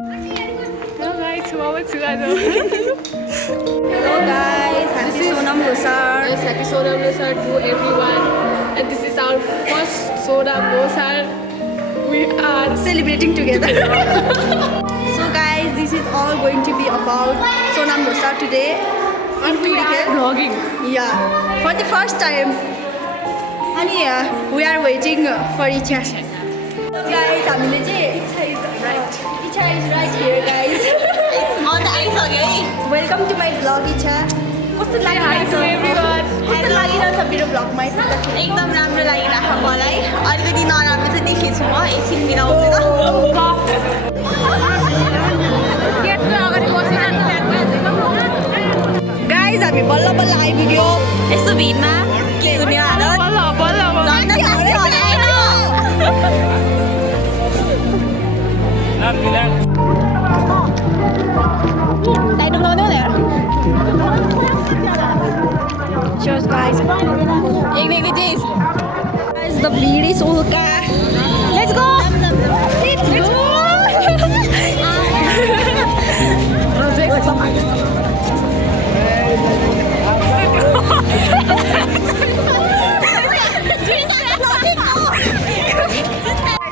Hello guys, Hello guys, happy Sonam Losar. Yes, happy Sonam Losar to everyone. And this is our first Sonam Losar. We are Celebrating together. So guys, this is all going to be about Sonam Losar today. and we are vlogging. Yeah, for the first time. And yeah, we are waiting for Icha. So guys, Icha is right here guys. On the ice again. Welcome to my vlog Icha. कस्तो Hi to everyone. कस्तो लागिरहेछ मेरो भ्लगमा एकदम राम्रो लागिरहेको मलाई अलिकति नराम्रो चाहिँ देखेछु म एकछिन मिलाउँदैन गाइज हामी बल्ल बल्ल आइपुग्यो यस्तो भिडमा के हुने हालत साइडमा लाउने Cheers guys. एक देख्दै chess Guys, the bleed is Ulka. Let's go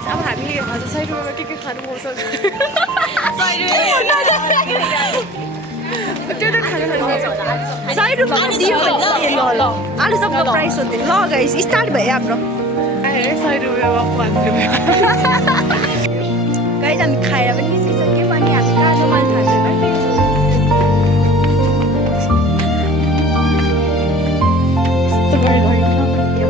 अब हामी हजुर 100 रुपैयाँमा के खानु पाउँछ त्यो त खानु पाउँछ 100 रुपैयाँ दियो ल आलुचपको प्राइस हो त्यो ल गाइस स्टार्ट भयो हाम्रो 100 रुपैयाँमा 5 रुपैयाँ गाइस हामी खाएर पनि निस्किसक्यौँ अनि हामी कहाँ छ मलाई थाहा छैन यस्तो गरेर गरेको नभइदियो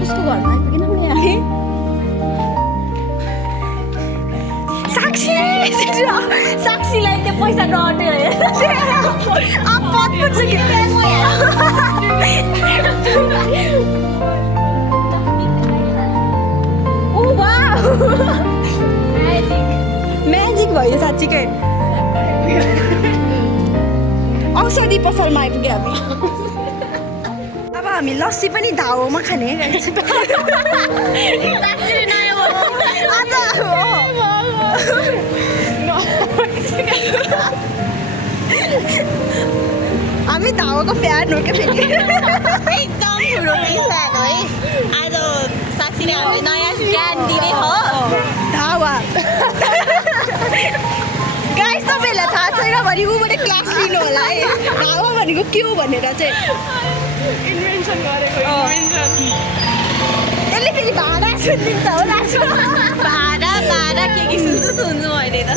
कसको घरमा आइपुगेन भने हामी साक्षीलाई त्यो पैसा नअट्यो अब पद पुग्छ कि ओ वाउ म्याजिक भयो साँच्चीकै औषधि पसलमा आइपुग्यो हामी अब हामी लस्सी पनि धाउमा खाने हामी धावाको फ्यान हो क्या फेरि एकदम ठुलो फ्यान है आज साक्षीले हामीले नयाँ ज्ञान दिने हो धावा गाइस तपाईँहरूलाई थाहा छैन भने ऊबाट क्लास लिनु होला है धावा भनेको के हो भनेर चाहिँ इन्भेन्सन गरेको इन्भेन्सन यसले फेरि भाडा सुनिदिन्छ होला भाडा के सुन्छु मैले त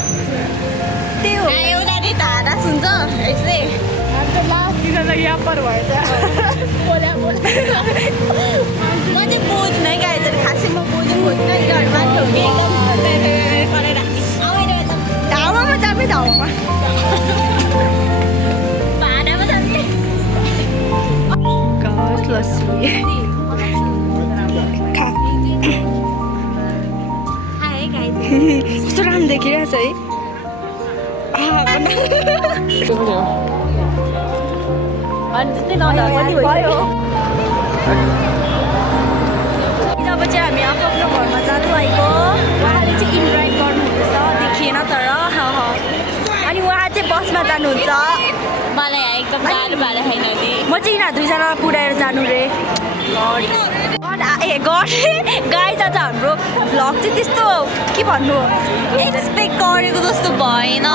त्यही हो एउटा नै धारा सुन्छ यसले अन्त लास्ट दिनलाई यापर भएछ बोल्या म चाहिँ बोल्दिनँ है गाइजहरू खासै म बोल्दिनँ घरमा थियो कि एकदम गरेर धावामा जाने धावामा भाडामा जाने गट लस्सी हाय गाइज कस्तो राम्रो देखिरहेछ है अनि त्यस्तै नदा पनि भयो जब चाहिँ हामी आफ्नो घरमा जानु आएको उहाँले चाहिँ इन्भाइट गर्नुहुँदैछ देखिएन तर अनि उहाँ चाहिँ बसमा जानुहुन्छ मलाई यहाँ एकदम गाह्रो भएर छैन नि म चाहिँ यिनीहरू दुईजना पुऱ्याएर जानु रे गड गाइज आज हाम्रो भ्लग चाहिँ त्यस्तो के भन्नु एक्सपेक्ट गरेको जस्तो भएन